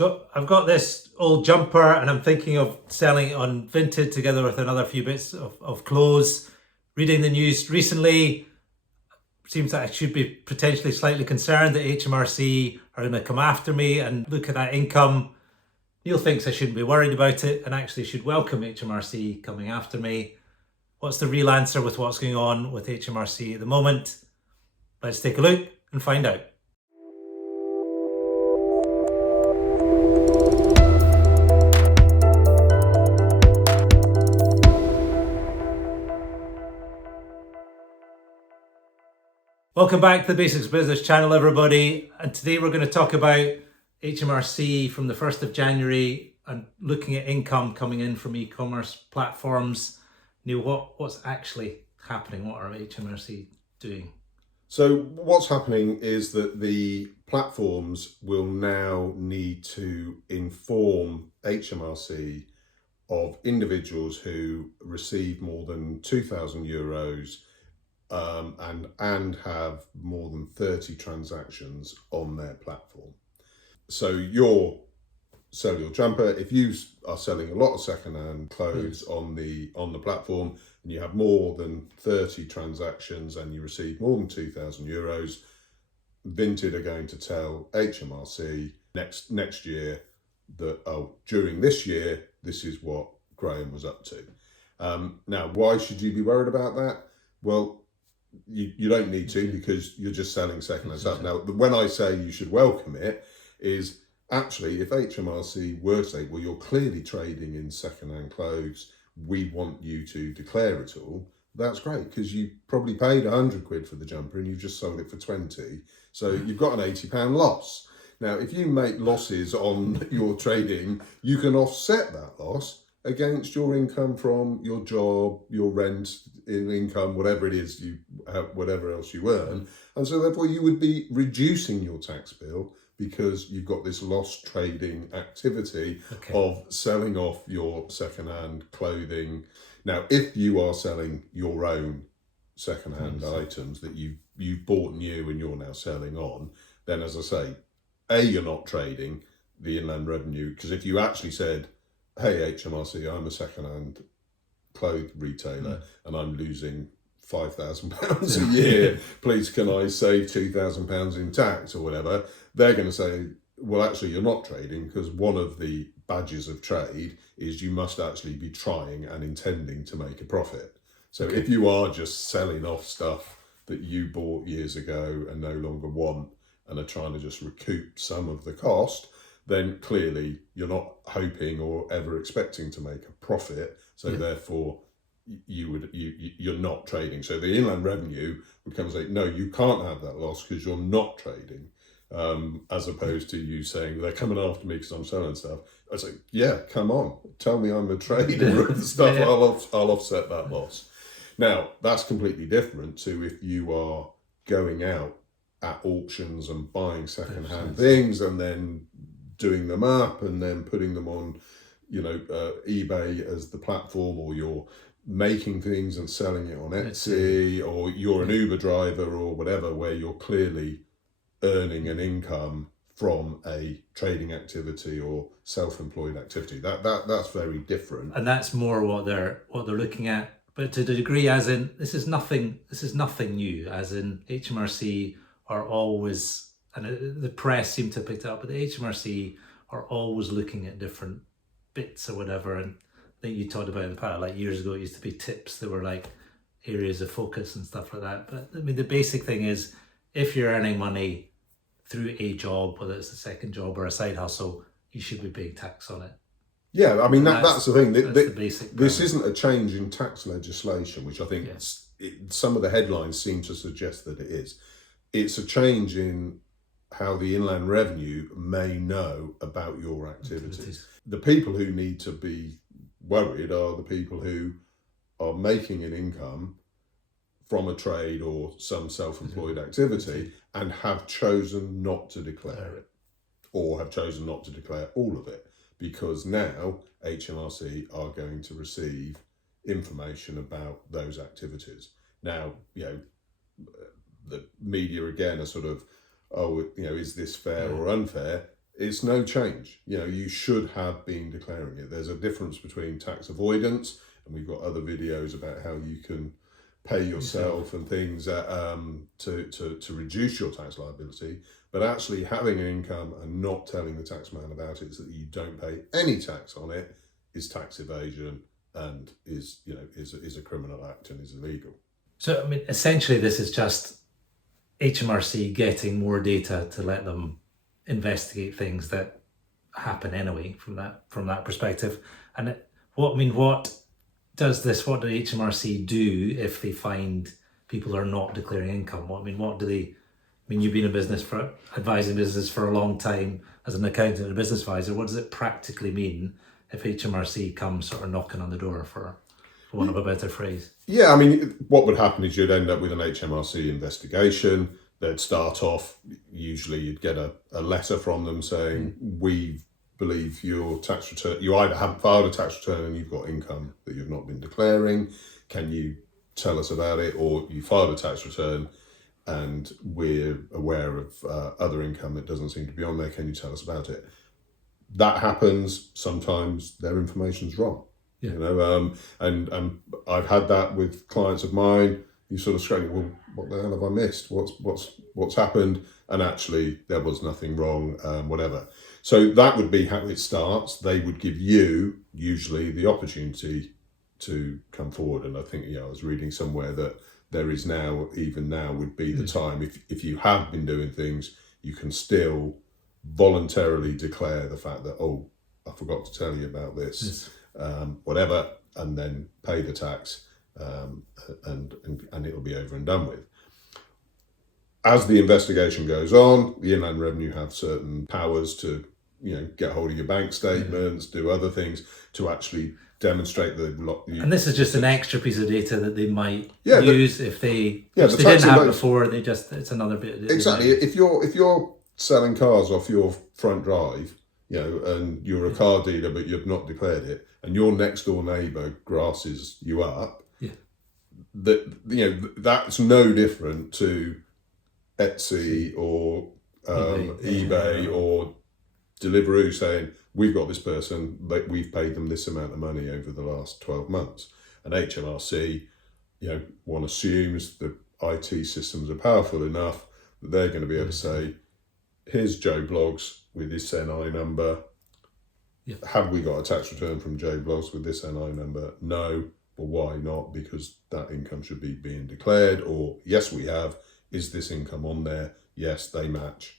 So I've got this old jumper and I'm thinking of selling it on Vinted together with another few bits of clothes. Reading the news recently, seems that I should be potentially slightly concerned that HMRC are going to come after me and look at that income. Neil thinks I shouldn't be worried about it and actually should welcome HMRC coming after me. What's the real answer with what's going on with HMRC at the moment? Let's take a look and find out. Welcome back to the Basics Business channel, everybody. And today we're going to talk about HMRC from the 1st of January and looking at income coming in from e-commerce platforms. Neil, what's actually happening? What are HMRC doing? So what's happening is that the platforms will now need to inform HMRC of individuals who receive more than €2,000 and have more than 30 transactions on their platform. So you're selling your jumper. If you are selling a lot of secondhand clothes on the platform and you have more than 30 transactions and you receive more than €2,000, Vinted are going to tell HMRC next year that during this year this is what Graham was up to. Now, why should you be worried about that? Well, you don't need to, because you're just selling secondhand stuff. Now, when I say you should welcome it, is actually if HMRC were to say, well, you're clearly trading in secondhand clothes, we want you to declare it all, that's great, because you probably paid £100 for the jumper and you've just sold it for 20. So you've got an £80 loss. Now, if you make losses on your trading, you can offset that loss against your income from your job, your rent, income, whatever it is you have, whatever else you earn. And so therefore you would be reducing your tax bill because you've got this lost trading activity of selling off your secondhand clothing. Now, if you are selling your own secondhand items that you've bought new and you're now selling on, then as I say, you're not trading the Inland Revenue, because if you actually said, hey, HMRC, I'm a secondhand clothes retailer and I'm losing £5,000 a year, please can I save £2,000 in tax or whatever, they're going to say, well, actually you're not trading, because one of the badges of trade is you must actually be trying and intending to make a profit. So if you are just selling off stuff that you bought years ago and no longer want and are trying to just recoup some of the cost, then clearly you're not hoping or ever expecting to make a profit. So therefore you're not trading. So the Inland Revenue would come and say, no, you can't have that loss because you're not trading. As opposed to you saying, they're coming after me because I'm selling stuff. I say, yeah, come on, tell me I'm a trader of the stuff, I'll offset that loss. Now, that's completely different to if you are going out at auctions and buying secondhand things and then doing them up and then putting them on, eBay as the platform, or you're making things and selling it on Etsy, or you're an Uber driver or whatever, where you're clearly earning an income from a trading activity or self-employed activity. That's very different. And that's more what they're looking at. But to the degree, as in, this is nothing new, as in HMRC are always, and the press seem to have picked it up, but the HMRC are always looking at different bits or whatever. And I think you talked about in the past, like years ago, it used to be tips that were like areas of focus and stuff like that. But I mean, the basic thing is, if you're earning money through a job, whether it's a second job or a side hustle, you should be paying tax on it. Yeah, I mean, that's the thing. That's the basic premise. This isn't a change in tax legislation, which I think some of the headlines seem to suggest that it is. It's a change in how the Inland Revenue may know about your activities. The people who need to be worried are the people who are making an income from a trade or some self-employed activity and have chosen not to declare it, or have chosen not to declare all of it, because now HMRC are going to receive information about those activities. Now, the media again are sort of, is this fair or unfair? It's no change. You should have been declaring it. There's a difference between tax avoidance, and we've got other videos about how you can pay yourself and things to reduce your tax liability. But actually having an income and not telling the tax man about it so that you don't pay any tax on it is tax evasion and is a criminal act and is illegal. So, I mean, essentially this is just HMRC getting more data to let them investigate things that happen anyway from that perspective. And what does HMRC do if they find people are not declaring income? What do they? You've been in business advising business for a long time as an accountant and a business advisor. What does it practically mean if HMRC comes sort of knocking on the door, for want of a better phrase? Yeah, what would happen is you'd end up with an HMRC investigation. They'd start off, usually you'd get a letter from them saying, we believe your tax return, you either haven't filed a tax return and you've got income that you've not been declaring. Can you tell us about it? Or you filed a tax return and we're aware of other income that doesn't seem to be on there. Can you tell us about it? That happens. Sometimes their information's wrong. Yeah. And I've had that with clients of mine. You sort of scratch, well, what the hell have I missed? What's happened? And actually, there was nothing wrong. Whatever. So that would be how it starts. They would give you usually the opportunity to come forward. And I think I was reading somewhere that there is now, even now, would be the time if you have been doing things, you can still voluntarily declare the fact that, oh, I forgot to tell you about this, whatever, and then pay the tax, and it'll be over and done with. As the investigation goes on, the Inland Revenue have certain powers to, get hold of your bank statements, do other things to actually demonstrate the. And this is just an extra piece of data that they might use if they didn't have before. It's another bit. Exactly. If you're selling cars off your front drive, and you're a car dealer but you've not declared it, and your next door neighbour grasses you up, that's no different to Etsy or eBay or Deliveroo saying, we've got this person, we've paid them this amount of money over the last 12 months. And HMRC, one assumes the IT systems are powerful enough that they're going to be able to say, here's Joe Bloggs with his NI number. Have we got a tax return from Joe Bloggs with this NI number? No. Well, why not? Because that income should be being declared. Or, yes, we have. Is this income on there? Yes, they match.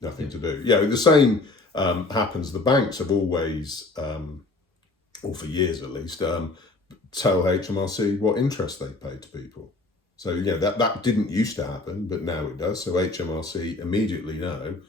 Nothing to do. The same happens. The banks have always, or for years at least, tell HMRC what interest they pay to people. So that didn't used to happen, but now it does. So HMRC immediately know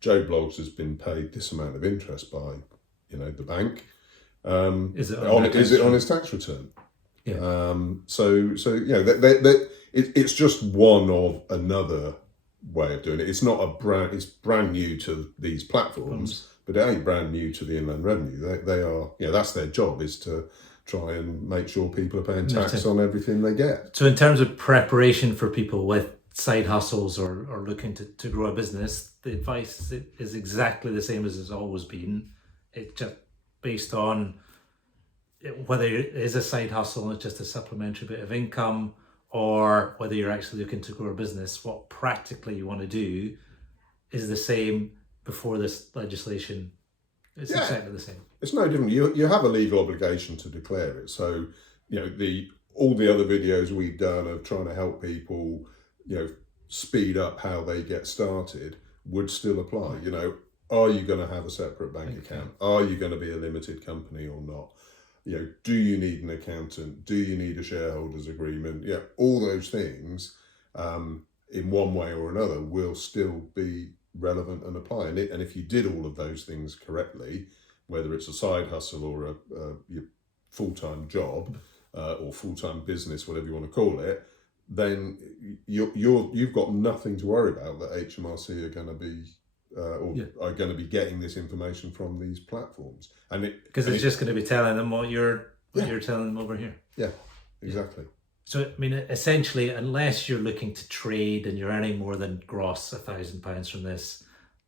Joe Bloggs has been paid this amount of interest by, the bank. Is it on his tax return? Yeah. It's just one of another way of doing it. It's not it's brand new to these platforms, but it ain't brand new to the Inland Revenue. They are, that's their job, is to try and make sure people are paying tax on everything they get. So in terms of preparation for people with side hustles or looking to grow a business, the advice is exactly the same as it's always been. It's just based on whether it is a side hustle and it's just a supplementary bit of income, or whether you're actually looking to grow a business. What practically you want to do is the same before this legislation. It's exactly the same. It's no different. You have a legal obligation to declare it. So, all the other videos we've done of trying to help people, speed up how they get started would still apply. Are you going to have a separate bank account? Are you going to be a limited company or not? Do you need an accountant? Do you need a shareholders agreement? All those things, in one way or another, will still be relevant and apply. And if you did all of those things correctly, whether it's a side hustle or your full-time job or full-time business, whatever you want to call it, then you've got nothing to worry about that HMRC are going to be are going to be getting this information from these platforms, because it's just going to be telling them what you're telling them over here. Yeah, exactly. So essentially, unless you're looking to trade and you're earning more than gross £1,000 from this,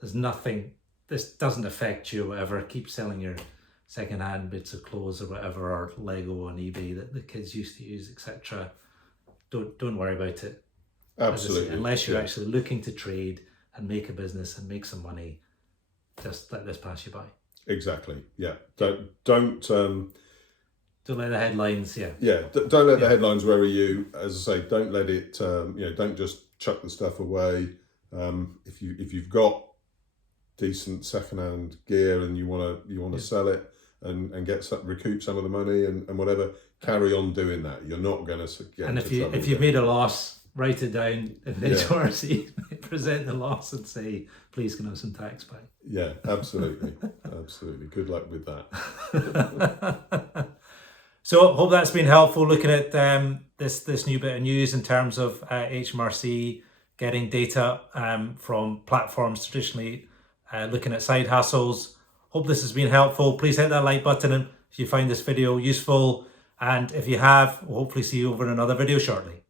there's nothing this doesn't affect you or whatever. Keep selling your second-hand bits of clothes or whatever, or Lego on eBay that the kids used to use, etc. Don't worry about it. Absolutely. Unless you're actually looking to trade and make a business and make some money, just let this pass you by. Exactly. Yeah. Don't let the headlines. Don't let the headlines worry you. As I say, don't let it. Don't just chuck the stuff away. If you've got decent secondhand gear and you want to sell it and recoup some of the money and whatever, carry on doing that. You're not going to get. And if you've made a loss, write it down in HMRC, present the loss and say, please can I have some tax back. Yeah, absolutely. Absolutely. Good luck with that. So hope that's been helpful looking at this new bit of news in terms of HMRC getting data from platforms traditionally looking at side hustles. Hope this has been helpful. Please hit that like button if you find this video useful. And if you have, we'll hopefully see you over in another video shortly.